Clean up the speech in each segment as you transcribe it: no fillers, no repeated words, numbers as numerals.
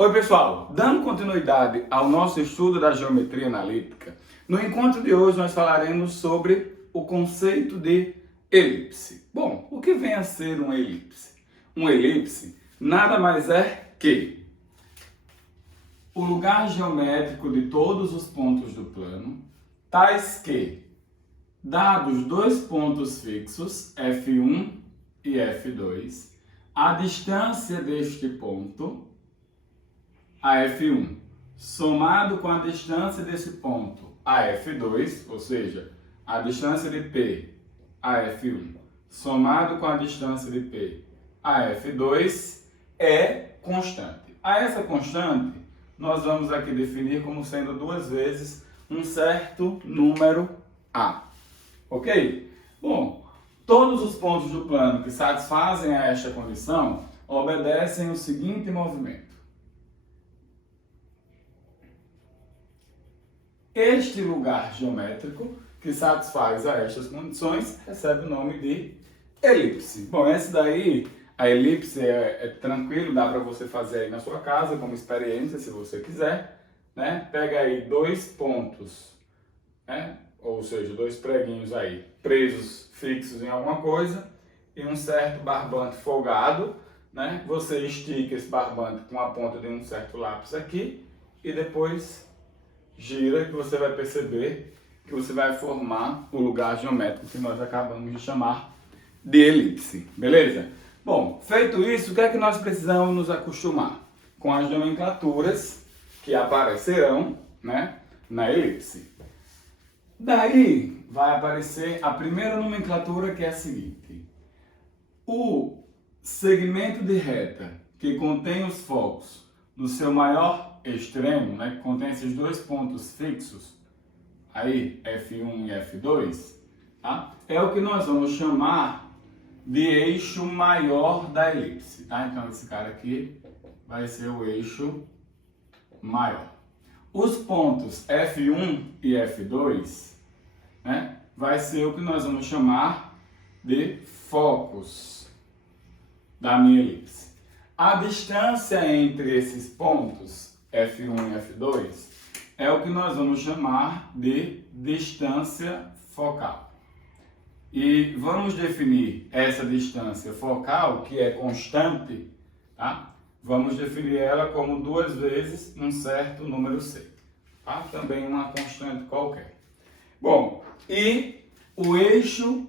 Oi pessoal, dando continuidade ao nosso estudo da geometria analítica, no encontro de hoje nós falaremos sobre o conceito de elipse. Bom, o que vem a ser uma elipse? Uma elipse nada mais é que o lugar geométrico de todos os pontos do plano, tais que, dados dois pontos fixos, F1 e F2, a distância deste ponto, a F1, somado com a distância desse ponto, a F2, ou seja, a distância de P, a F1, somado com a distância de P, a F2, é constante. A essa constante, nós vamos aqui definir como sendo duas vezes um certo número A. Ok? Bom, todos os pontos do plano que satisfazem a esta condição obedecem o seguinte movimento. Este lugar geométrico que satisfaz a estas condições recebe o nome de elipse. Bom, essa daí, a elipse é tranquilo, dá para você fazer aí na sua casa como experiência, se você quiser, né? Pega aí dois pontos, né? Ou seja, dois preguinhos aí presos, fixos em alguma coisa e um certo barbante folgado, né? Você estica esse barbante com a ponta de um certo lápis aqui e depois gira, que você vai perceber que você vai formar o lugar geométrico que nós acabamos de chamar de elipse, beleza? Bom, feito isso, o que é que nós precisamos nos acostumar? Com as nomenclaturas que aparecerão, né, na elipse. Daí vai aparecer a primeira nomenclatura, que é a seguinte: o segmento de reta que contém os focos no seu maior extremo, né, que contém esses dois pontos fixos, aí F1 e F2, tá? É o que nós vamos chamar de eixo maior da elipse, tá? Então esse cara aqui vai ser o eixo maior. Os pontos F1 e F2, né, vai ser o que nós vamos chamar de focos da minha elipse. A distância entre esses pontos F1 e F2 é o que nós vamos chamar de distância focal. E vamos definir essa distância focal, que é constante, tá? Vamos definir ela como duas vezes um certo número C, tá? Também uma constante qualquer. Bom, e o eixo,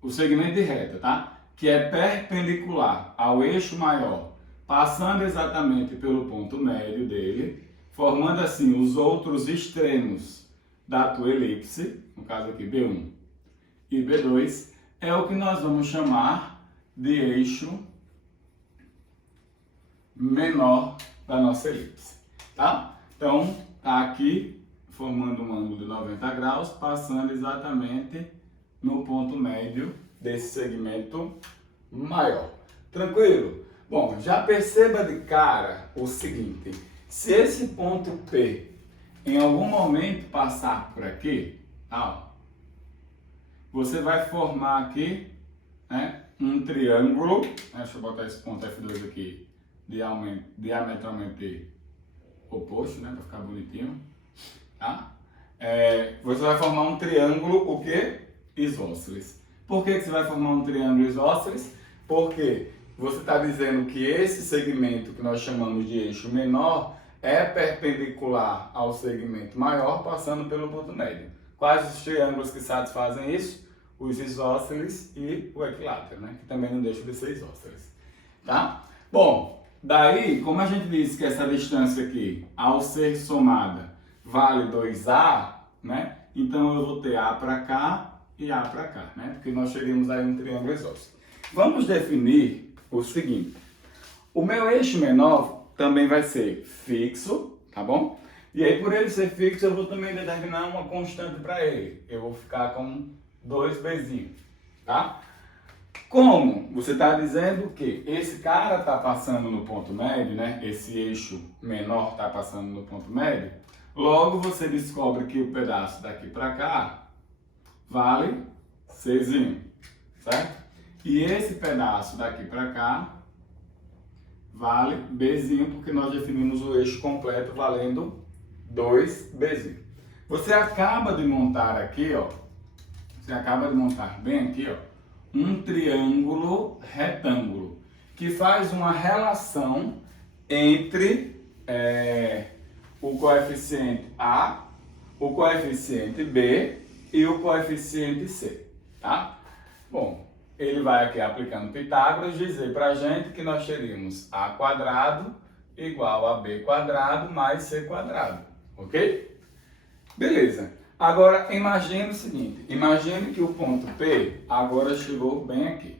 o segmento de reta, tá? Que é perpendicular ao eixo maior, passando exatamente pelo ponto médio dele, formando assim os outros extremos da tua elipse, no caso aqui B1 e B2, é o que nós vamos chamar de eixo menor da nossa elipse, tá? Então, tá aqui formando um ângulo de 90 graus, passando exatamente no ponto médio desse segmento maior. Tranquilo? Bom, já perceba de cara o seguinte: se esse ponto P em algum momento passar por aqui, ó, você vai formar aqui, né, um triângulo, né, deixa eu botar esse ponto F2 aqui diametralmente oposto, né, para ficar bonitinho, tá? Você vai formar um triângulo, o que? Isósceles. Por que você vai formar um triângulo isósceles? Porque você está dizendo que esse segmento que nós chamamos de eixo menor é perpendicular ao segmento maior, passando pelo ponto médio. Quais os triângulos que satisfazem isso? Os isósceles e o equilátero, né? Que também não deixa de ser isósceles, tá? Bom, daí, como a gente disse que essa distância aqui, ao ser somada, vale 2A, né? Então eu vou ter A para cá e A para cá, né? Porque nós teríamos aí um triângulo isósceles. Vamos definir o seguinte: o meu eixo menor também vai ser fixo, tá bom? E aí, por ele ser fixo, eu vou também determinar uma constante para ele. Eu vou ficar com 2Bzinho, tá? Como você está dizendo que esse cara está passando no ponto médio, né? Esse eixo menor está passando no ponto médio, logo você descobre que o pedaço daqui para cá vale Czinho, certo? E esse pedaço daqui para cá vale Bzinho, porque nós definimos o eixo completo valendo 2Bzinho. Você acaba de montar aqui, ó, você acaba de montar bem aqui, ó, um triângulo retângulo, que faz uma relação entre o coeficiente A, o coeficiente B e o coeficiente C, tá? Bom, ele vai aqui aplicando Pitágoras dizer pra gente que nós teríamos A quadrado igual a B quadrado mais C quadrado, ok? Beleza. Agora, imagine o seguinte, imagine que o ponto P agora chegou bem aqui,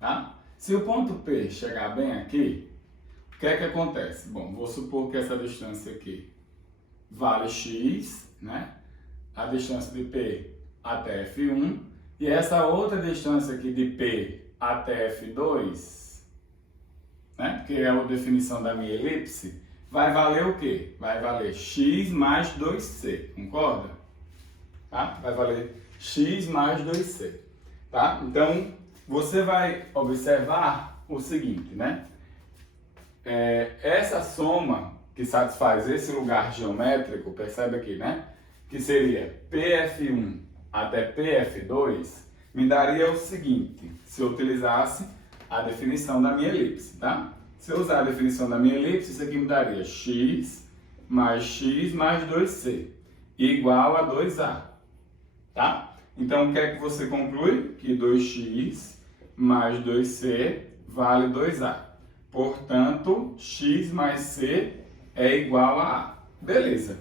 tá? Se o ponto P chegar bem aqui, o que é que acontece? Bom, vou supor que essa distância aqui vale x, né? A distância de P até F1, e essa outra distância aqui de P até F2, né? Que é a definição da minha elipse, vai valer o quê? Vai valer x mais 2c, concorda? Tá? Vai valer x mais 2c, tá? Então, você vai observar o seguinte, né? Essa soma que satisfaz esse lugar geométrico, percebe aqui, né? Que seria PF1 até PF2, me daria o seguinte, se eu utilizasse a definição da minha elipse, tá? Se eu usar a definição da minha elipse, isso aqui me daria x mais 2c, igual a 2a, tá? Então, o que é que você conclui? Que 2x mais 2c vale 2a. Portanto, x mais c é igual a A. Beleza,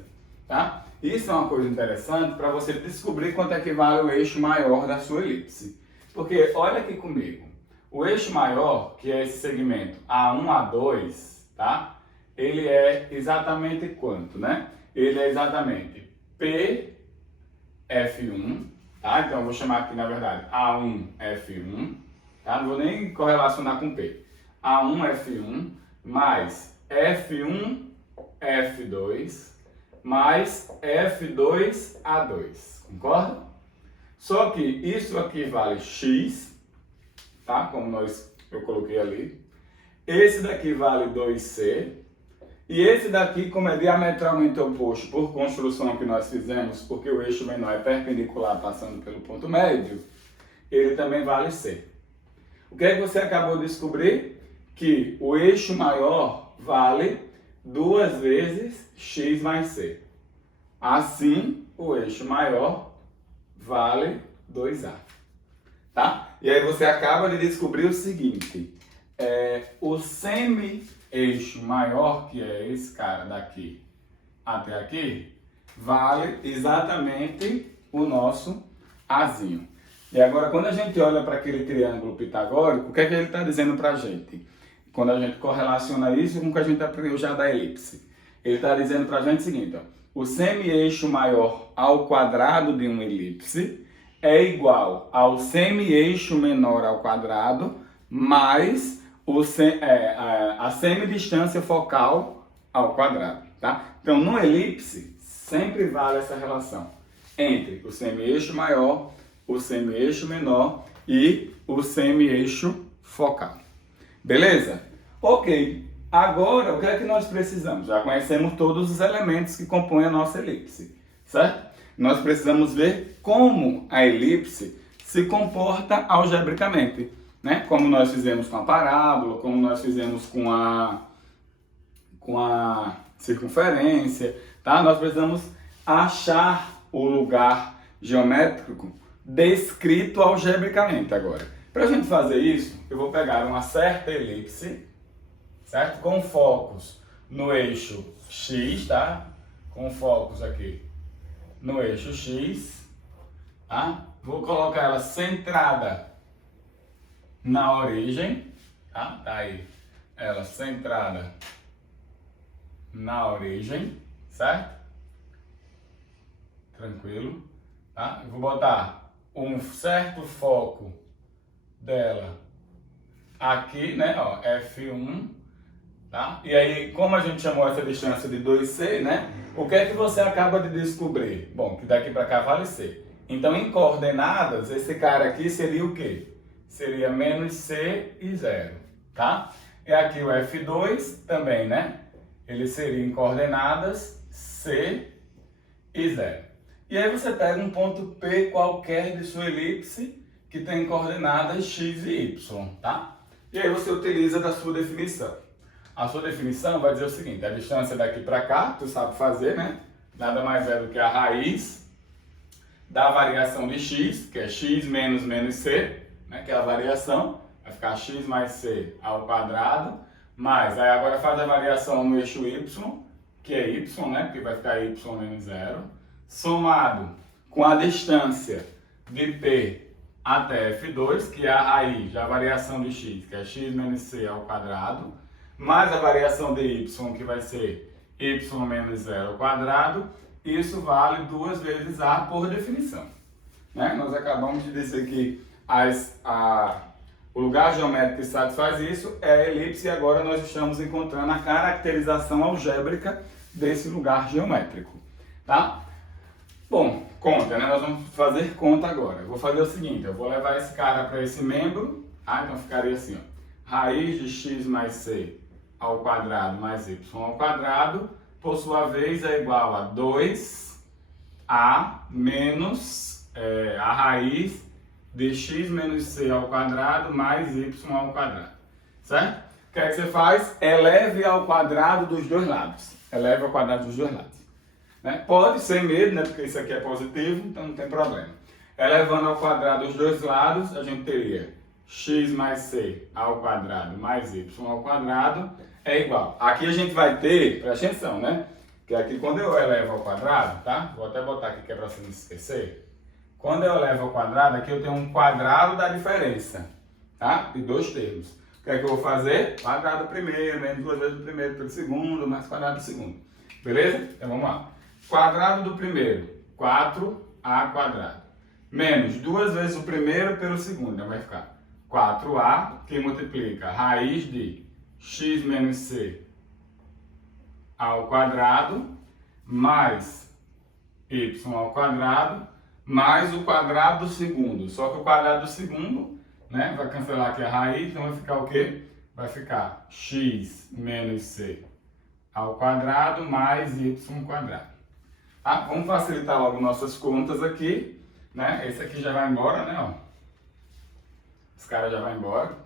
tá? Isso é uma coisa interessante para você descobrir quanto é que vale o eixo maior da sua elipse. Porque, olha aqui comigo, o eixo maior, que é esse segmento A1, A2, tá? Ele é exatamente quanto, né? Ele é exatamente PF1, tá? Então, eu vou chamar aqui, na verdade, A1F1, tá? Não vou nem correlacionar com P. A1F1 mais F1F2 mais F2A2, concorda? Só que isso aqui vale x, tá? Como eu coloquei ali. Esse daqui vale 2c. E esse daqui, como é diametralmente oposto por construção que nós fizemos, porque o eixo menor é perpendicular passando pelo ponto médio, ele também vale c. O que é que você acabou de descobrir? Que o eixo maior vale 2 vezes x mais c. Assim, o eixo maior vale 2a. Tá? E aí você acaba de descobrir o seguinte. O semi-eixo maior, que é esse cara daqui até aqui, vale exatamente o nosso azinho. E agora, quando a gente olha para aquele triângulo pitagórico, o que é que ele está dizendo para a gente? Quando a gente correlaciona isso com o que a gente aprendeu já da elipse. Ele está dizendo para a gente o seguinte, ó, o semi-eixo maior ao quadrado de uma elipse é igual ao semi-eixo menor ao quadrado mais a semidistância focal ao quadrado, tá? Então, no elipse, sempre vale essa relação entre o semi-eixo maior, o semi-eixo menor e o semi-eixo focal. Beleza? Ok. Agora, o que é que nós precisamos? Já conhecemos todos os elementos que compõem a nossa elipse, certo? Nós precisamos ver como a elipse se comporta algebricamente, né? Como nós fizemos com a parábola, como nós fizemos com a circunferência, tá? Nós precisamos achar o lugar geométrico descrito algebricamente agora. Para a gente fazer isso, eu vou pegar uma certa elipse, certo? Com focos no eixo X, tá? Com focos aqui no eixo X, tá? Vou colocar ela centrada na origem, tá? Tá aí, ela centrada na origem, certo? Tranquilo, tá? Eu vou botar um certo foco dela aqui, né, ó, F1, tá? E aí, como a gente chamou essa distância de 2C, né, o que é que você acaba de descobrir? Bom, que daqui para cá vale C. Então, em coordenadas, esse cara aqui seria o quê? Seria menos C e 0, tá? E aqui o F2 também, né? Ele seria em coordenadas C e 0. E aí você pega um ponto P qualquer de sua elipse que tem coordenadas x e y, tá? E aí você utiliza da sua definição. A sua definição vai dizer o seguinte: a distância daqui para cá, tu sabe fazer, né? Nada mais é do que a raiz da variação de x, que é x menos menos c, né? Que é a variação, vai ficar x mais c ao quadrado, mais, aí agora faz a variação no eixo y, que é y, né? Porque vai ficar y menos 0, somado com a distância de P até F2, que é a raiz da variação de x, que é x menos c ao quadrado, mais a variação de y, que vai ser y menos 0 ao quadrado. Isso vale 2 vezes a por definição, né? Nós acabamos de dizer que o lugar geométrico que satisfaz isso é a elipse, e agora nós estamos encontrando a caracterização algébrica desse lugar geométrico, tá? Bom, conta, né? Nós vamos fazer conta agora. Eu vou fazer o seguinte: eu vou levar esse cara para esse membro, tá? Então ficaria assim, ó, raiz de x mais c ao quadrado mais y ao quadrado, por sua vez, é igual a 2a menos a raiz de x menos c ao quadrado mais y ao quadrado, certo? O que é que você faz? Eleve ao quadrado dos dois lados. Eleve ao quadrado dos dois lados. Né? Pode ser medo, né? Porque isso aqui é positivo, então não tem problema. Elevando ao quadrado os dois lados, a gente teria x mais c ao quadrado mais y ao quadrado é igual. Aqui a gente vai ter, presta atenção, né? Que aqui quando eu elevo ao quadrado, tá? Vou até botar aqui que é para você não esquecer. Quando eu elevo ao quadrado, aqui eu tenho um quadrado da diferença, tá? De dois termos. O que é que eu vou fazer? Quadrado do primeiro, menos 2 vezes o primeiro pelo segundo, mais quadrado do segundo. Beleza? Então vamos lá. Quadrado do primeiro, 4a quadrado. Menos 2 vezes o primeiro pelo segundo. Então vai ficar 4a, que multiplica raiz de x menos c ao quadrado, mais y ao quadrado, mais o quadrado do segundo. Só que o quadrado do segundo, né, vai cancelar aqui a raiz, então vai ficar o quê? Vai ficar x menos c ao quadrado mais y quadrado. Tá? Vamos facilitar logo nossas contas aqui, né? Esse aqui já vai embora, né? Ó. Esse cara já vai embora,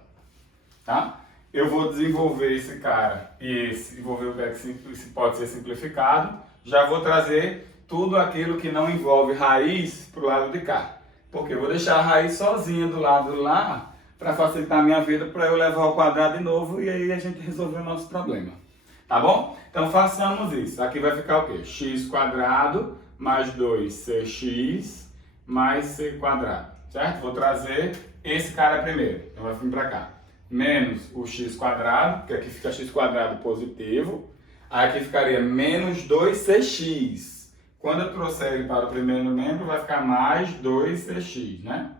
tá? Eu vou desenvolver esse cara e vou ver o que é que pode ser simplificado. Já vou trazer tudo aquilo que não envolve raiz para o lado de cá. Porque eu vou deixar a raiz sozinha do lado lá para facilitar a minha vida, para eu levar ao quadrado de novo e aí a gente resolver o nosso problema. Tá bom? Então façamos isso. Aqui vai ficar o quê? X quadrado mais 2cx mais c quadrado. Certo? Vou trazer esse cara primeiro. Então vai vir para cá. Menos o x quadrado, que aqui fica x quadrado positivo. Aqui ficaria menos 2cx. Quando eu trouxer ele para o primeiro membro, vai ficar mais 2cx, né?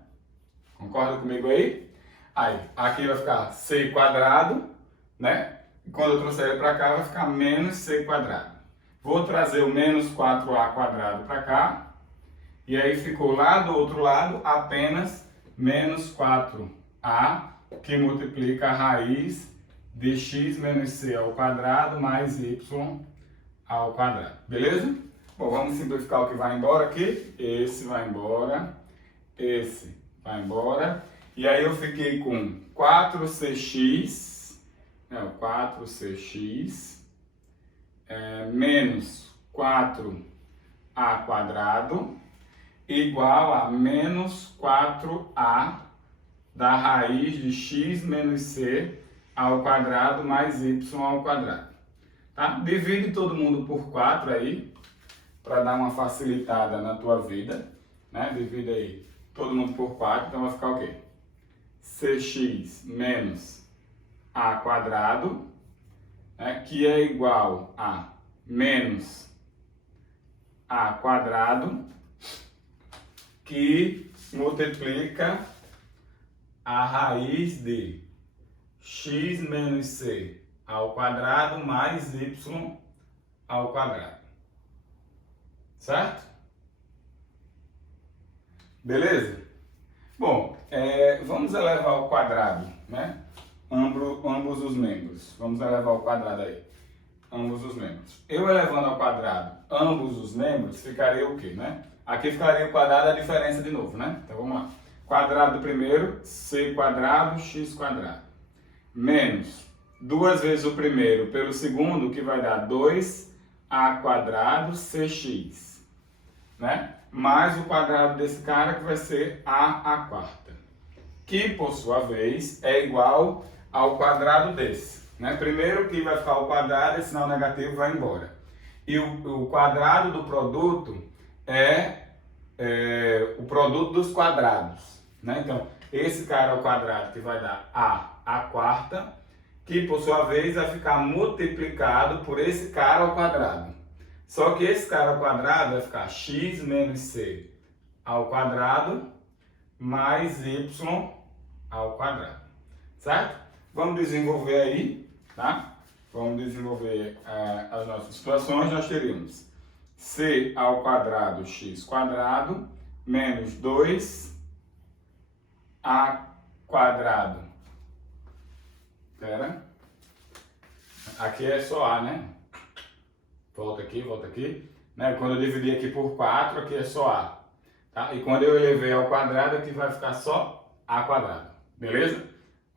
Concorda comigo aí? Aí, aqui vai ficar c quadrado, né? E quando eu trouxer ele para cá, vai ficar menos c quadrado. Vou trazer o menos 4a quadrado para cá. E aí ficou lá do outro lado apenas menos 4a, que multiplica a raiz de x menos c ao quadrado mais y ao quadrado. Beleza? Bom, vamos simplificar o que vai embora aqui. Esse vai embora, esse vai embora. E aí eu fiquei com 4cx, não, 4cx menos 4a quadrado igual a menos 4a da raiz de x menos c ao quadrado mais y ao quadrado. Tá? Divide todo mundo por 4 aí, para dar uma facilitada na tua vida, né? Divide aí todo mundo por 4, então vai ficar o quê? Cx menos a quadrado, né? Que é igual a menos a quadrado, que multiplica a raiz de x menos c ao quadrado mais y ao quadrado. Certo? Beleza? Bom, vamos elevar ao quadrado, né? ambos os membros. Vamos elevar ao quadrado aí. Ambos os membros. Eu elevando ao quadrado ambos os membros, ficaria o quê, né? Aqui ficaria o quadrado, a diferença de novo, né? Então vamos lá. Quadrado do primeiro, c quadrado, x quadrado. Menos 2 vezes o primeiro pelo segundo, que vai dar 2a quadrado cx, né? Mais o quadrado desse cara, que vai ser a quarta, que por sua vez é igual ao quadrado desse, né? Primeiro que vai ficar o quadrado, esse sinal negativo vai embora. E o quadrado do produto é o produto dos quadrados, né? Então, esse cara ao quadrado que vai dar a quarta, que por sua vez vai ficar multiplicado por esse cara ao quadrado. Só que esse cara ao quadrado vai ficar x menos c ao quadrado mais y ao quadrado, certo? Vamos desenvolver aí, tá? Vamos desenvolver as nossas situações. Nós teríamos c ao quadrado x quadrado menos 2a quadrado. Pera. Aqui é só a, né? Volta aqui. Né? Quando eu dividir aqui por 4, aqui é só a. Tá? E quando eu elevei ao quadrado, aqui vai ficar só a quadrado. Beleza?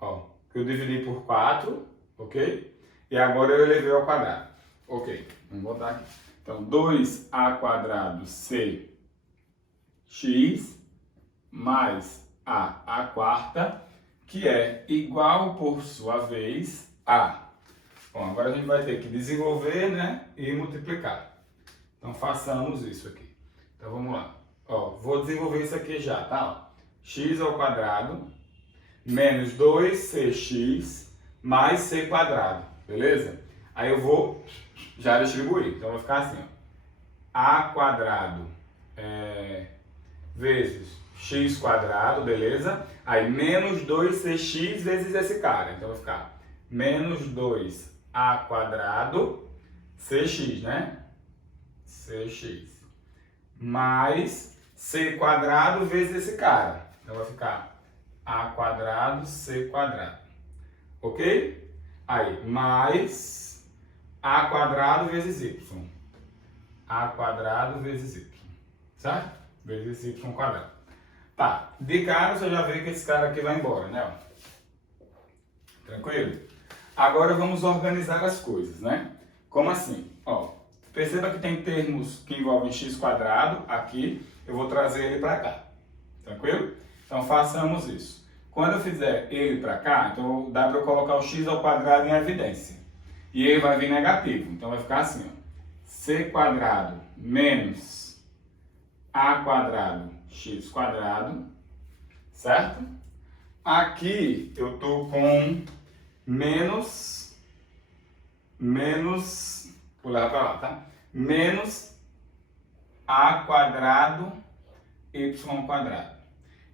Ó, eu dividi por 4, ok? E agora eu elevei ao quadrado. Ok, vamos botar aqui. Então, 2a quadrado c x mais a quarta, que é igual, por sua vez, a. Bom, agora a gente vai ter que desenvolver, né, e multiplicar. Então, façamos isso aqui. Então, vamos lá. Ó, vou desenvolver isso aqui já, tá? Ó, x ao quadrado menos 2cx mais c quadrado, beleza? Aí eu vou já distribuir. Então, vai ficar assim, ó. A quadrado vezes x quadrado, beleza? Aí, menos 2cx vezes esse cara. Então, vai ficar menos 2a quadrado cx, né? Cx. Mais c quadrado vezes esse cara. Então, vai ficar a quadrado c quadrado. Ok? Aí, mais a quadrado vezes y. A quadrado vezes y. Certo? Vezes y quadrado. Tá. De cara, você já vê que esse cara aqui vai embora, né? Ó. Tranquilo? Agora vamos organizar as coisas, né? Como assim? Ó, perceba que tem termos que envolvem x quadrado aqui. Eu vou trazer ele para cá. Tranquilo? Então, façamos isso. Quando eu fizer ele para cá, então dá para eu colocar o x ao quadrado em evidência. E ele vai vir negativo. Então, vai ficar assim, ó. C quadrado menos a quadrado x quadrado, certo? Aqui eu tô com menos, vou levar para lá, tá? Menos a quadrado y quadrado,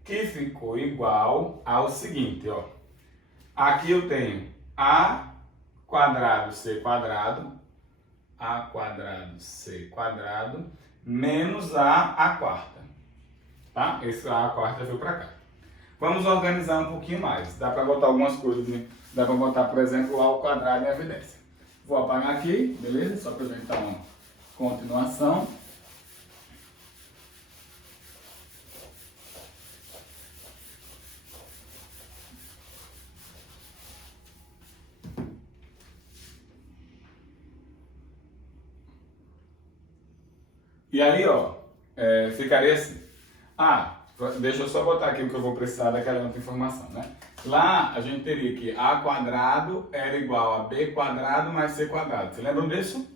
que ficou igual ao seguinte, ó. Aqui eu tenho a quadrado c quadrado, menos a quarta, tá? Esse a quarta veio para cá. Vamos organizar um pouquinho mais. Dá para botar algumas coisas, né? Dá para botar, por exemplo, o ao quadrado em evidência. Vou apagar aqui, beleza? Só para a gente dar uma continuação. E aí, ó, ficaria assim. Deixa eu só botar aqui o que eu vou precisar daquela outra informação, né? Lá a gente teria que a quadrado era igual a b quadrado mais c quadrado. Vocês lembram disso?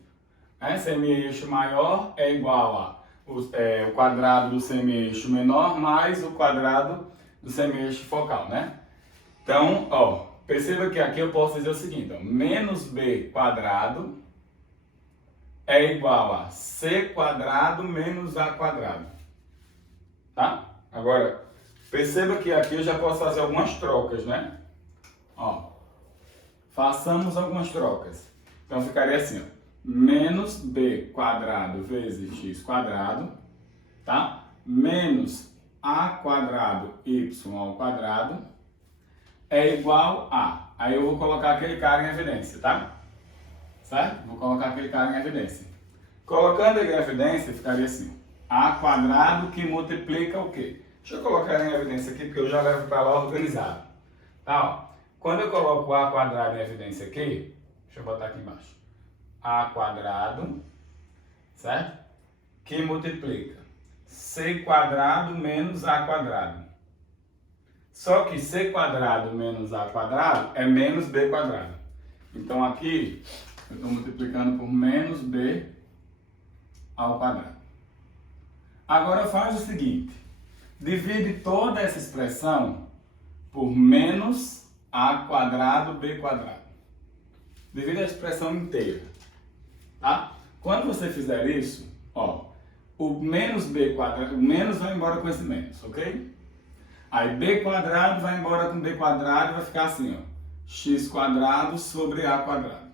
Semi-eixo maior é igual a o quadrado do semi-eixo menor mais o quadrado do semi-eixo focal, né? Então, ó, perceba que aqui eu posso dizer o seguinte, ó, menos b quadrado é igual a c quadrado menos a quadrado. Tá? Agora, perceba que aqui eu já posso fazer algumas trocas, né? Ó, façamos algumas trocas. Então, ficaria assim, ó, menos b quadrado vezes x quadrado, tá? Menos a quadrado y ao quadrado é igual a... Aí eu vou colocar aquele cara em evidência, tá? Certo? Vou colocar aquele cara em evidência. Colocando ele em evidência, ficaria assim. A quadrado que multiplica o quê? Deixa eu colocar ele em evidência aqui, porque eu já levo para lá organizado. Tá, ó. Quando eu coloco a quadrado em evidência aqui, deixa eu botar aqui embaixo. A quadrado, certo? Que multiplica c quadrado menos a quadrado. Só que c quadrado menos a quadrado é menos b quadrado. Então aqui eu estou multiplicando por menos b ao quadrado. Agora faz o seguinte, divide toda essa expressão por menos a quadrado b quadrado. Divide a expressão inteira, tá? Quando você fizer isso, ó, o menos b quadrado, o menos vai embora com esse menos, ok? Aí b quadrado vai embora com b quadrado e vai ficar assim, ó, x quadrado sobre a quadrado.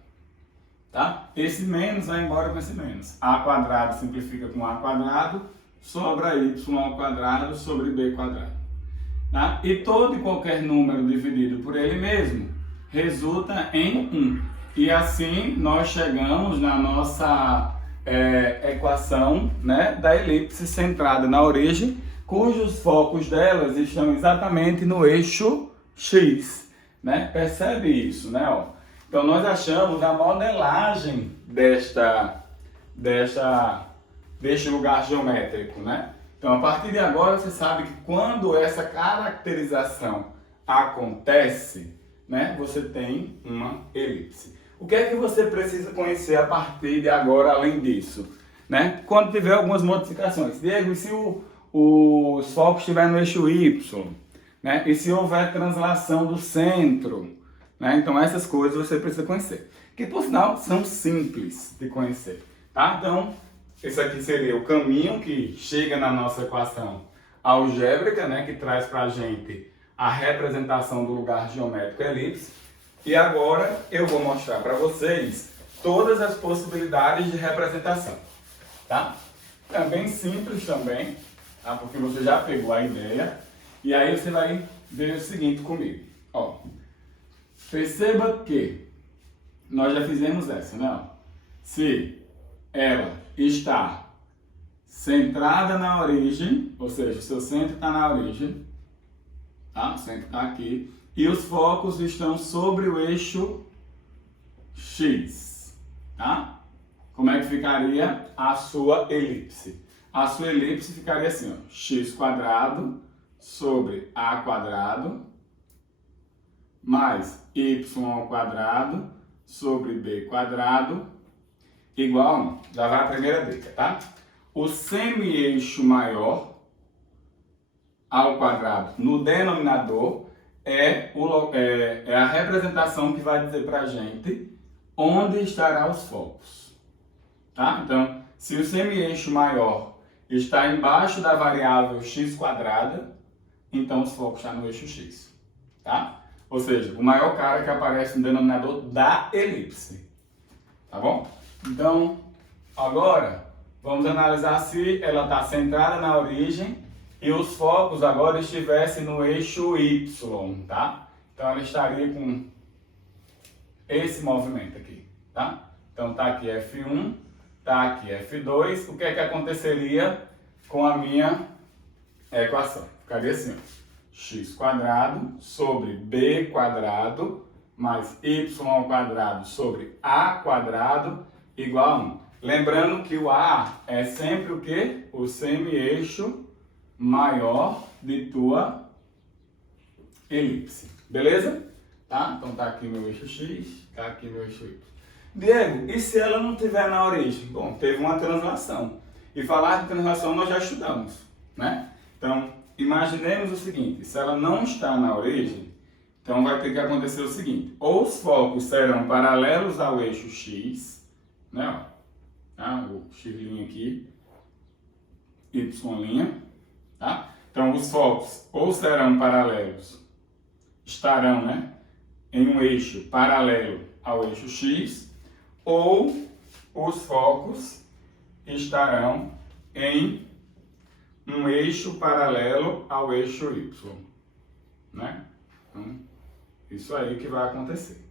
Tá? Esse menos vai embora com esse menos. A quadrado simplifica com a quadrado, sobra y ao quadrado sobre b quadrado. Tá? E todo e qualquer número dividido por ele mesmo resulta em 1. E assim nós chegamos na nossa equação, né, da elipse centrada na origem, cujos focos delas estão exatamente no eixo x. Né? Percebe isso, né? Ó. Então nós achamos a modelagem deste lugar geométrico, né? Então a partir de agora você sabe que quando essa caracterização acontece, né, você tem uma elipse. O que é que você precisa conhecer a partir de agora além disso? Né? Quando tiver algumas modificações. Diego, e se os focos estiverem no eixo y? Né? E se houver translação do centro? Né? Então essas coisas você precisa conhecer. Que por sinal são simples de conhecer. Tá? Então esse aqui seria o caminho que chega na nossa equação algébrica, né? Que traz para a gente a representação do lugar geométrico elipse. E agora eu vou mostrar para vocês todas as possibilidades de representação. Tá? É bem simples também, tá? Porque você já pegou a ideia. E aí você vai ver o seguinte comigo. Ó, perceba que nós já fizemos essa, né? Ó, se ela está centrada na origem, ou seja, o seu centro está na origem, tá? O centro está aqui, e os focos estão sobre o eixo x, tá? Como é que ficaria a sua elipse? A sua elipse ficaria assim, ó, x quadrado sobre a quadrado mais y ao quadrado sobre b quadrado igual a 1. Já vai a primeira dica, tá? O semi-eixo maior ao quadrado no denominador é a representação que vai dizer pra gente onde estará os focos. Tá? Então, se o semi-eixo maior está embaixo da variável x quadrada, então os focos estão no eixo x. Tá? Ou seja, o maior cara que aparece no denominador da elipse. Tá bom? Então, agora, vamos analisar se ela está centrada na origem e os focos agora estivessem no eixo y, tá? Então, ela estaria com esse movimento aqui, tá? Então, tá aqui F1, tá aqui F2. O que é que aconteceria com a minha equação? Ficaria assim, ó, x quadrado sobre b quadrado mais y ao quadrado sobre a quadrado igual a 1. Lembrando que o A é sempre o quê? O semi-eixo maior de tua elipse. Beleza? Tá? Então tá aqui meu eixo X, tá aqui meu eixo Y. Diego, e se ela não estiver na origem? Bom, teve uma translação. E falar de translação nós já estudamos, né? Então, imaginemos o seguinte, se ela não está na origem, então vai ter que acontecer o seguinte, ou os focos serão paralelos ao eixo X, né? Tá? O X' aqui, Y', tá? Então os focos ou serão paralelos, estarão, né, em um eixo paralelo ao eixo X, ou os focos estarão em um eixo paralelo ao eixo Y, né? Então, Isso aí que vai acontecer.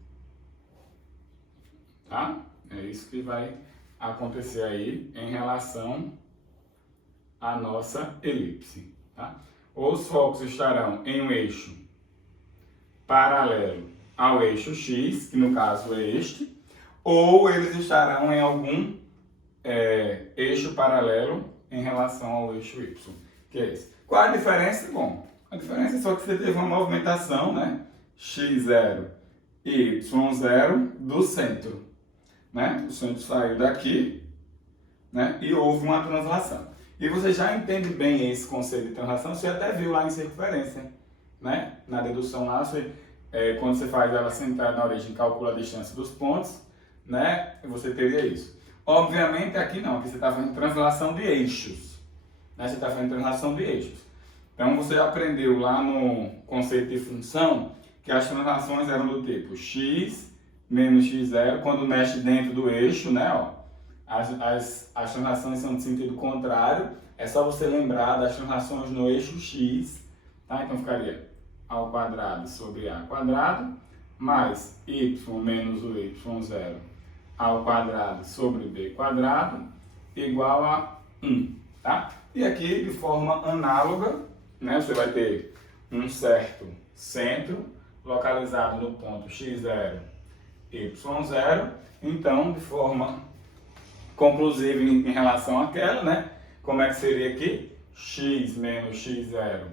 Tá? É isso que vai acontecer aí em relação à nossa elipse. Tá? Os focos estarão em um eixo paralelo ao eixo X, que no caso é este, ou eles estarão em algum eixo paralelo em relação ao eixo Y, que é esse. Qual a diferença? Bom, a diferença é só que você teve uma movimentação, né? X0 e Y0 do centro, né? O centro saiu daqui, né? E houve uma translação. E você já entende bem esse conceito de translação, você até viu lá em circunferência, né? Na dedução lá, quando você faz ela centrada na origem, calcula a distância dos pontos, né? E você teria isso. Obviamente aqui não, aqui você está fazendo translação de eixos, né? Você está fazendo translação de eixos. Então você aprendeu lá no conceito de função que as translações eram do tipo x menos x0, quando mexe dentro do eixo, né? Ó, as translações são de sentido contrário, é só você lembrar das translações no eixo x, tá? Então ficaria a ao quadrado sobre a quadrado, mais y menos o y0 ao quadrado sobre b quadrado, igual a 1, tá? E aqui, de forma análoga, né, você vai ter um certo centro localizado no ponto x0, y0. Então, de forma conclusiva em relação àquela, né, como é que seria aqui? X menos x0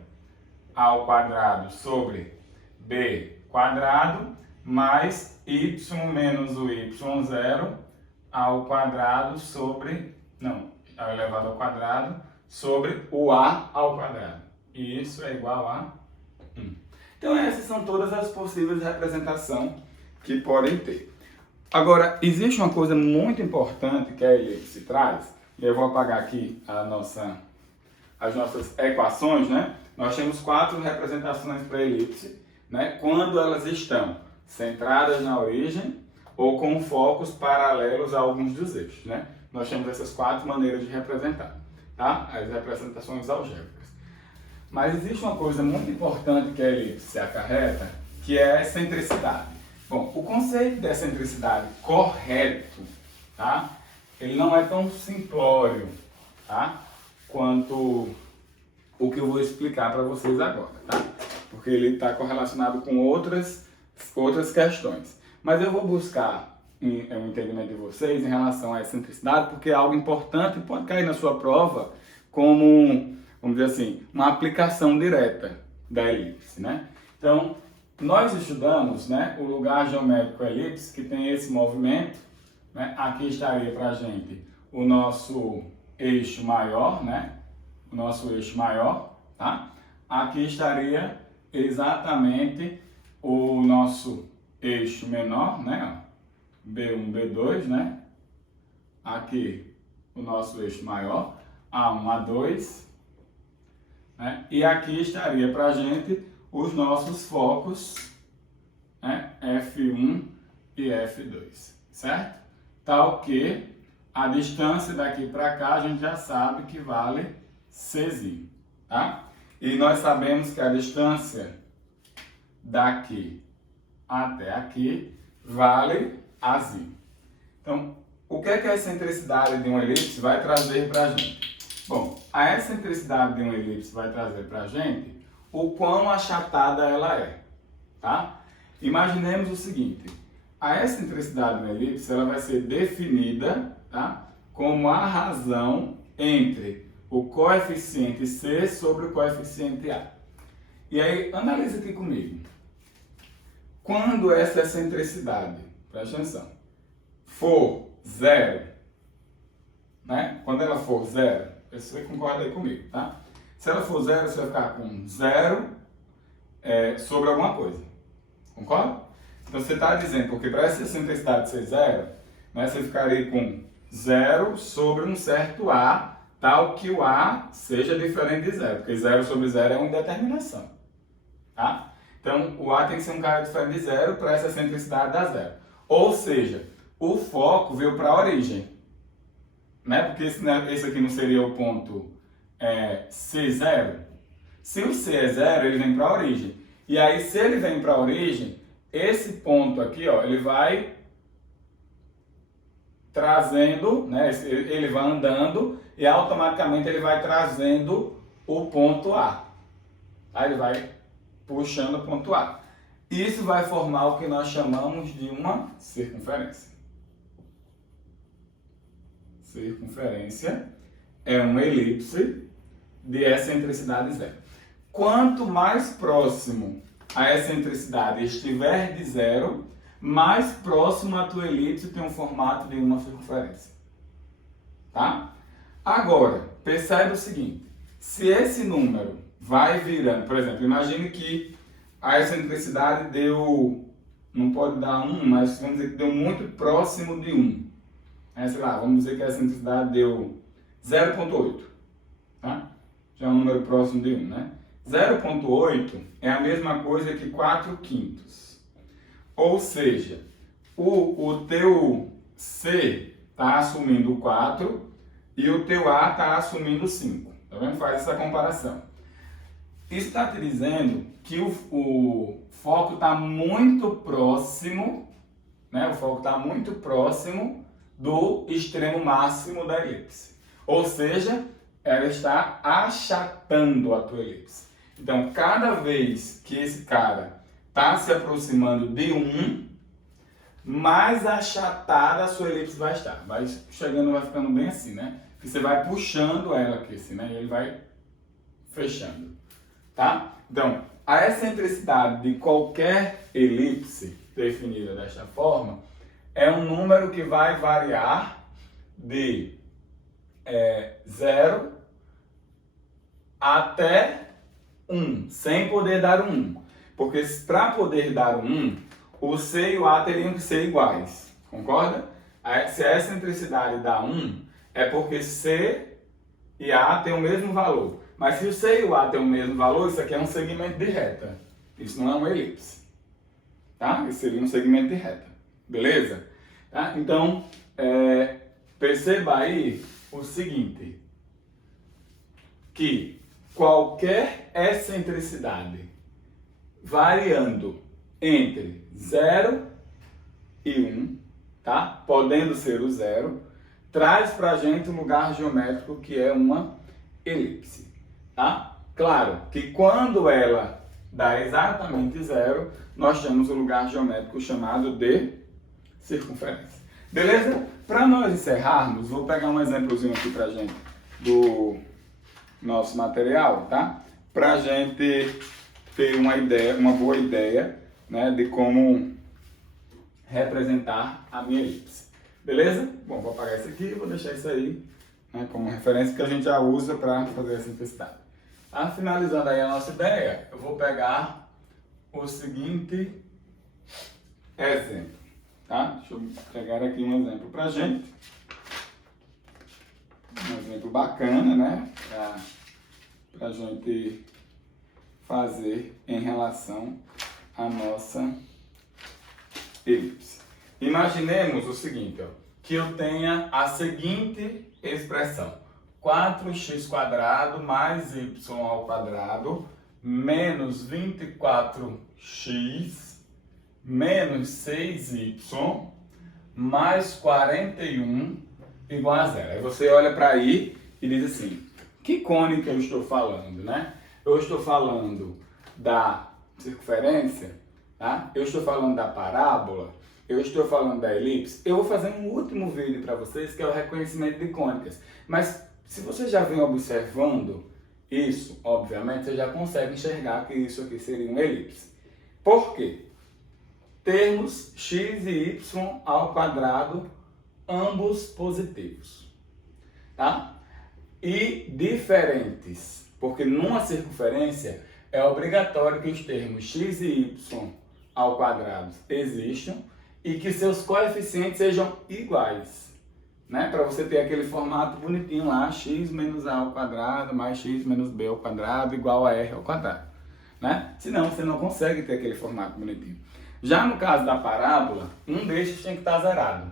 ao quadrado sobre b quadrado, mais y menos o y0 ao quadrado sobre, elevado ao quadrado, sobre o a ao quadrado. E isso é igual a 1. Então essas são todas as possíveis representações que podem ter. Agora, existe uma coisa muito importante que a elipse traz, e eu vou apagar aqui as nossas equações, né? Nós temos 4 representações para a elipse, né? Quando elas estão centradas na origem ou com focos paralelos a alguns dos eixos, né? Nós temos essas 4 maneiras de representar, tá? As representações algébricas. Mas existe uma coisa muito importante que a elipse acarreta, que é a excentricidade. Bom, o conceito de excentricidade correto, tá? Ele não é tão simplório, tá? Quanto o que eu vou explicar para vocês agora, tá? Porque ele está correlacionado com outras questões. Mas eu vou buscar o entendimento de vocês em relação à excentricidade, porque é algo importante e pode cair na sua prova como, vamos dizer assim, uma aplicação direta da elipse, né? Então, nós estudamos, né, o lugar geométrico elipse, que tem esse movimento, né? Aqui estaria para a gente o nosso eixo maior, né? O nosso eixo maior, tá? Aqui estaria exatamente o nosso eixo menor, né? B1, B2, né? Aqui o nosso eixo maior, A1, A2, né? E aqui estaria para a gente os nossos focos, né? F1 e F2, certo? Tal que a distância daqui para cá a gente já sabe que vale Czinho, tá? E nós sabemos que a distância daqui até aqui vale Azinho. Então, o que é que a excentricidade de uma elipse vai trazer para a gente? Bom, a excentricidade de uma elipse vai trazer para a gente o quão achatada ela é, tá? Imaginemos o seguinte, a excentricidade de uma elipse ela vai ser definida, tá, como a razão entre o coeficiente C sobre o coeficiente A. E aí, analisa aqui comigo. Quando essa excentricidade, presta atenção, for zero, né? Quando ela for zero, você concorda aí comigo, tá? Se ela for zero, você vai ficar com zero sobre alguma coisa. Concorda? Então você está dizendo, porque para essa excentricidade ser zero, né, você ficaria com zero sobre um certo A, tal que o A seja diferente de zero, porque zero sobre zero é uma indeterminação, tá? Então, o A tem que ser um cara diferente de zero para essa excentricidade dar zero. Ou seja, o foco veio para a origem, né? Porque esse aqui não seria o ponto C0. Se o C é zero, ele vem para a origem. E aí, se ele vem para a origem, esse ponto aqui, ó, ele vai trazendo, né, ele vai andando e automaticamente ele vai trazendo o ponto A. Aí ele vai puxando o ponto A. Isso vai formar o que nós chamamos de uma circunferência. Circunferência é uma elipse de excentricidade zero. Quanto mais próximo a excentricidade estiver de zero, mais próximo a tua elipse tem um formato de uma circunferência. Tá? Agora, percebe o seguinte, se esse número vai virando, por exemplo, imagine que a excentricidade deu, não pode dar 1, mas vamos dizer que deu muito próximo de 1. Sei lá, vamos dizer que a excentricidade deu 0,8. Tá? Já é um número próximo de 1, né? 0,8 é a mesma coisa que 4/5. Ou seja, o teu C está assumindo 4 e o teu A está assumindo 5. Tá vendo? Faz essa comparação. Isso está te dizendo que o foco está muito próximo, né? O foco está muito próximo do extremo máximo da elipse. Ou seja, ela está achatando a tua elipse. Então, cada vez que esse cara está se aproximando de 1, mais achatada a sua elipse vai estar. Vai chegando, vai ficando bem assim, né? Porque você vai puxando ela aqui, assim, né? E ele vai fechando, tá? Então, a excentricidade de qualquer elipse definida desta forma é um número que vai variar de 0 até 1, sem poder dar um 1. Porque para poder dar um 1, o C e o A teriam que ser iguais. Concorda? Se a excentricidade dá 1, é porque C e A têm o mesmo valor. Mas se o C e o A têm o mesmo valor, isso aqui é um segmento de reta. Isso não é uma elipse. Tá? Isso seria um segmento de reta. Beleza? Tá? Então, perceba aí o seguinte, que qualquer excentricidade variando entre 0 e 1, tá? Podendo ser o 0, traz para a gente um lugar geométrico que é uma elipse. Tá? Claro que quando ela dá exatamente 0, nós temos um lugar geométrico chamado de circunferência. Beleza? Para nós encerrarmos, vou pegar um exemplozinho aqui para a gente do nosso material, tá? Para a gente ter uma ideia, uma boa ideia, né, de como representar a minha elipse. Beleza? Bom, vou apagar isso aqui e vou deixar isso aí, né, como referência que a gente já usa para fazer a simplicidade. Tá? Finalizando aí a nossa ideia, eu vou pegar o seguinte exemplo. Tá? Deixa eu pegar aqui um exemplo para a gente. Um exemplo bacana, né? Para a gente fazer em relação à nossa elipse. Imaginemos o seguinte, ó, que eu tenha a seguinte expressão: 4x² mais y ao quadrado menos 24x menos 6y mais 41 igual a zero. Aí você olha para aí e diz assim, que cone que eu estou falando, né? Eu estou falando da circunferência, tá? Eu estou falando da parábola, eu estou falando da elipse. Eu vou fazer um último vídeo para vocês que é o reconhecimento de cônicas. Mas se você já vem observando isso, obviamente você já consegue enxergar que isso aqui seria uma elipse. Por quê? Termos x e y ao quadrado, ambos positivos, tá? E diferentes, porque numa circunferência é obrigatório que os termos x e y ao quadrado existam e que seus coeficientes sejam iguais, né? Para você ter aquele formato bonitinho lá, x menos a ao quadrado mais x menos b ao quadrado igual a r ao quadrado, né? Senão você não consegue ter aquele formato bonitinho. Já no caso da parábola, um destes tem que estar zerado,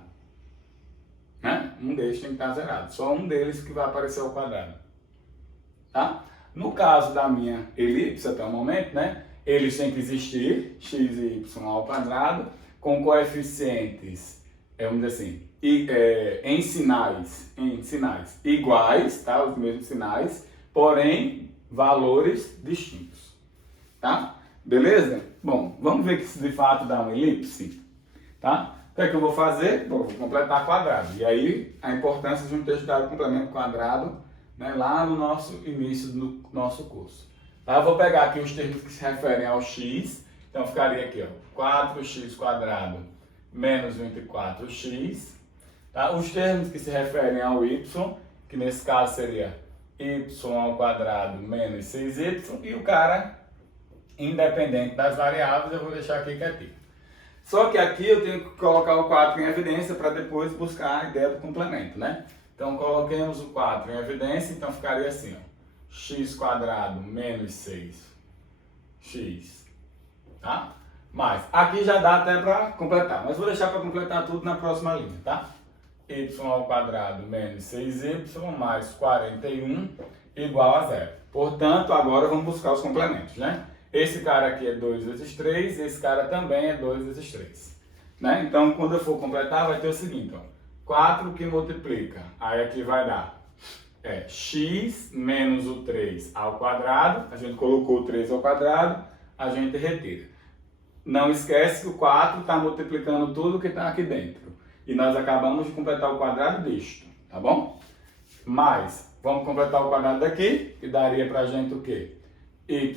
né? Um destes tem que estar zerado, só um deles que vai aparecer ao quadrado, tá? No caso da minha elipse até o momento, né? eles têm que existir, x e y ao quadrado, com coeficientes, vamos dizer assim, em sinais iguais, tá? Os mesmos sinais, porém valores distintos, tá? Beleza? Bom, vamos ver que isso de fato dá uma elipse, tá? O que é que eu vou fazer? Bom, vou completar quadrado. E aí, a importância de um ter estudado complemento quadrado, né, lá no nosso início do nosso curso. Tá? Eu vou pegar aqui os termos que se referem ao x, então ficaria aqui, ó, 4x² menos 24x. Tá? Os termos que se referem ao y, que nesse caso seria y² menos 6y, e o cara, independente das variáveis, eu vou deixar aqui quietinho. Só que aqui eu tenho que colocar o 4 em evidência para depois buscar a ideia do complemento, né? Então coloquemos o 4 em evidência, então ficaria assim, ó, x² menos 6x, tá? Mas aqui já dá até para completar, mas vou deixar para completar tudo na próxima linha, tá? y² menos 6y mais 41 igual a 0. Portanto, agora vamos buscar os complementos, né? Esse cara aqui é 2 vezes 3, esse cara também é 2 vezes 3. Né? Então, quando eu for completar, vai ter o seguinte, ó, 4 que multiplica, aí aqui vai dar x menos o 3 ao quadrado, a gente colocou o 3 ao quadrado, a gente retira. Não esquece que o 4 está multiplicando tudo que está aqui dentro. E nós acabamos de completar o quadrado disto, tá bom? Mas, vamos completar o quadrado daqui, que daria pra gente o quê? Y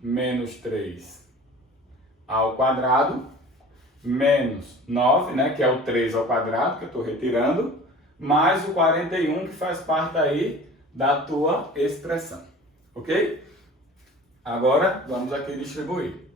menos 3 ao quadrado, menos 9, né, que é o 3 ao quadrado, que eu estou retirando, mais o 41, que faz parte aí da tua expressão, ok? Agora, vamos aqui distribuir.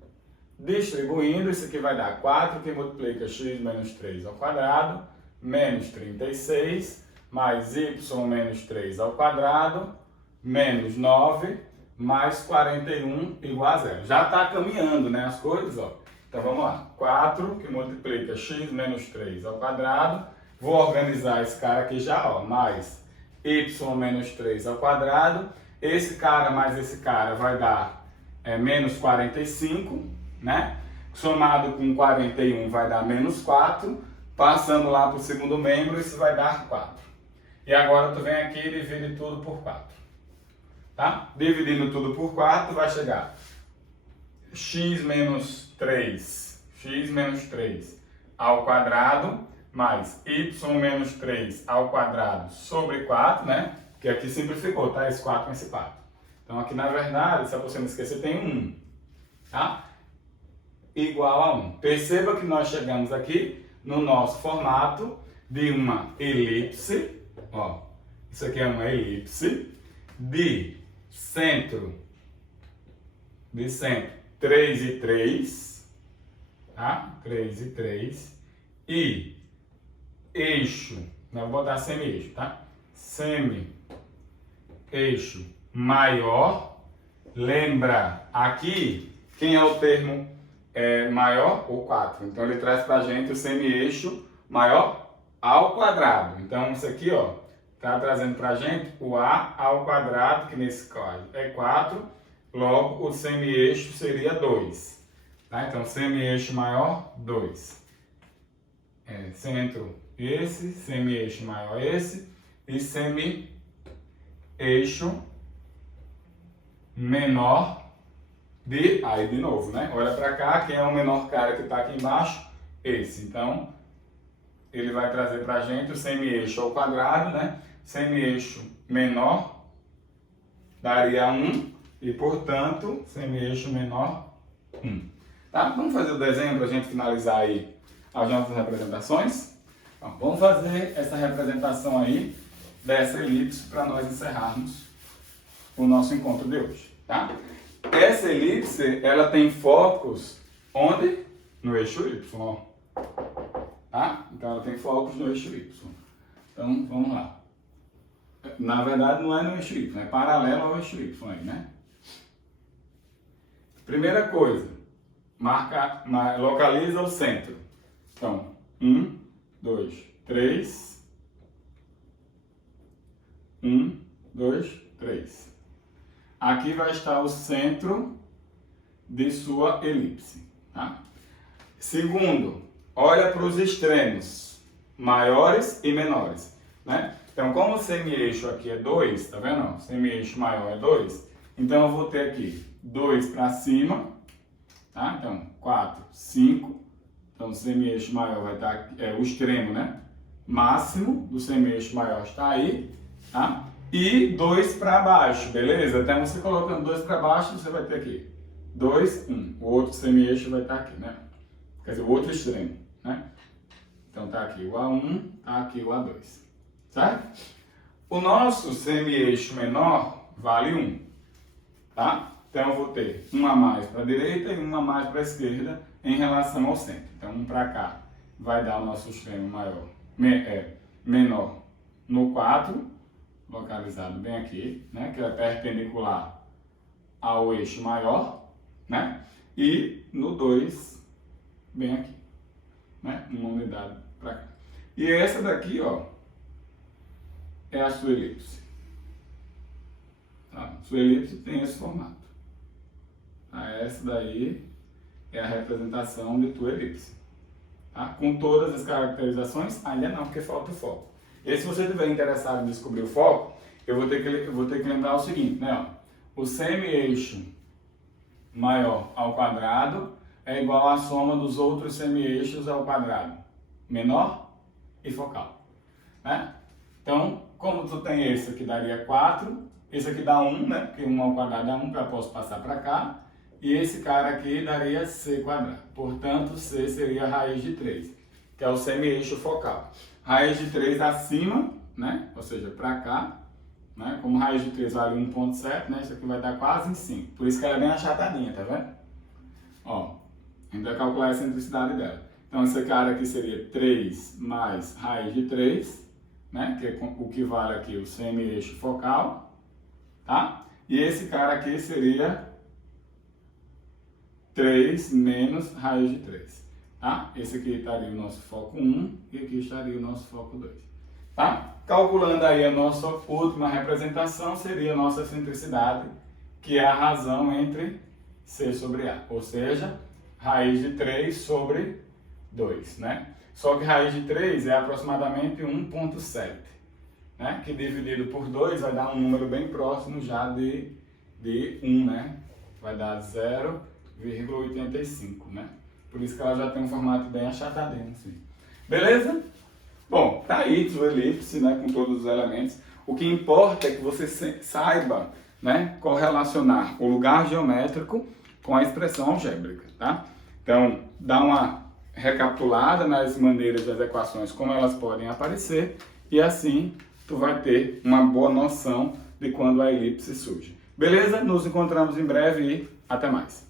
Distribuindo, isso aqui vai dar 4 que multiplica x menos 3 ao quadrado, menos 36, mais y menos 3 ao quadrado, menos 9, mais 41 igual a 0. Já está caminhando, né, as coisas, ó. Então vamos lá. 4 que multiplica x menos 3 ao quadrado. Vou organizar esse cara aqui já, ó, mais y menos 3 ao quadrado. Esse cara mais esse cara vai dar menos 45, né? Somado com 41 vai dar menos 4. Passando lá para o segundo membro, isso vai dar 4. E agora tu vem aqui e divide tudo por 4. Tá? Dividindo tudo por 4, vai chegar x menos 3 ao quadrado, mais y menos 3 ao quadrado sobre 4, né? Que aqui simplificou, tá? Esse 4 com esse 4. Então aqui na verdade, se você não esquecer, tem um 1, tá? Igual a 1. Perceba que nós chegamos aqui no nosso formato de uma elipse, ó, isso aqui é uma elipse, de centro 3 e 3, tá? 3 e 3, e eixo, não vou botar semi-eixo, tá? Semi-eixo maior, lembra aqui, quem é o termo maior? O 4, então ele traz pra gente o semi-eixo maior ao quadrado, então isso aqui, ó, está trazendo para a gente o a ao quadrado, que nesse caso é 4, logo o semi-eixo seria 2. Tá? Então, semi-eixo maior, 2. Centro esse, semi-eixo maior esse, e semi-eixo menor aí de novo, né? Olha para cá, quem é o menor cara que está aqui embaixo? Esse. Então, ele vai trazer para a gente o semi-eixo ao quadrado, né? Semi-eixo menor daria 1 e, portanto, semi-eixo menor 1. Tá? Vamos fazer o desenho para a gente finalizar aí as nossas representações? Então, vamos fazer essa representação aí dessa elipse para nós encerrarmos o nosso encontro de hoje. Tá? Essa elipse, ela tem focos onde? No eixo Y. Ó. Tá? Então, ela tem focos no eixo Y. Então, vamos lá. Na verdade, não é no eixo Y, é paralelo ao eixo Y aí, né? Primeira coisa, localiza o centro. Então, 1, 2, 3. 1, 2, 3. aqui vai estar o centro de sua elipse. Tá? Segundo, olha para os extremos, maiores e menores. Né? Então, como o semi-eixo aqui é 2, tá vendo? O semi-eixo maior é 2, então eu vou ter aqui 2 para cima, tá? Então 4, 5, então o semi-eixo maior vai estar aqui, o extremo, né? Máximo do semi-eixo maior está aí, tá? E 2 para baixo, beleza? Então você colocando 2 para baixo, você vai ter aqui 2, 1. O outro semi-eixo vai estar aqui, né? Quer dizer, o outro extremo, né? Então tá aqui o A1, tá aqui o A2, certo? O nosso semi-eixo menor vale 1, tá? Então eu vou ter um a mais para a direita e um a mais para a esquerda em relação ao centro. Então um para cá vai dar o nosso extremo maior, menor no 4, localizado bem aqui, né? Que é perpendicular ao eixo maior, né? E no 2, bem aqui, né? Uma unidade para cá. E essa daqui, ó, é a sua elipse. Tá? Sua elipse tem esse formato. Essa daí é a representação de tua elipse. Tá? Com todas as caracterizações, ainda não, porque falta o foco. E se você estiver interessado em descobrir o foco, eu vou ter que lembrar o seguinte, né? Ó, o semi-eixo maior ao quadrado é igual à soma dos outros semi-eixos ao quadrado, menor e focal. Né? Então, como tu tem esse aqui daria 4, esse aqui dá 1, né? Porque 1 ao quadrado dá 1, eu posso passar para cá. E esse cara aqui daria c quadrado. Portanto, c seria a raiz de 3, que é o semi-eixo focal. Raiz de 3 acima, né? Ou seja, para cá. Né? Como raiz de 3 vale 1,7, né? Isso aqui vai dar quase em 5. Por isso que ela é bem achatadinha, tá vendo? Ó, a gente vai calcular a excentricidade dela. Então, esse cara aqui seria 3 mais raiz de 3, né? Que é o que vale aqui o semi-eixo focal, tá? E esse cara aqui seria 3 menos raiz de 3, tá? Esse aqui estaria o nosso foco 1 e aqui estaria o nosso foco 2, tá? Calculando aí a nossa última representação, seria a nossa excentricidade, que é a razão entre C sobre A, ou seja, raiz de 3 sobre 2, né? Só que raiz de 3 é aproximadamente 1,7, né? Que dividido por 2 vai dar um número bem próximo já de 1, né? Vai dar 0,85, né? Por isso que ela já tem um formato bem achatadinho, assim. Beleza? Bom, tá aí sua elipse, né? Com todos os elementos. O que importa é que você saiba, né? Correlacionar o lugar geométrico com a expressão algébrica, tá? Então, dá uma recapitulada nas maneiras das equações, como elas podem aparecer, e assim tu vai ter uma boa noção de quando a elipse surge. Beleza? Nos encontramos em breve e até mais.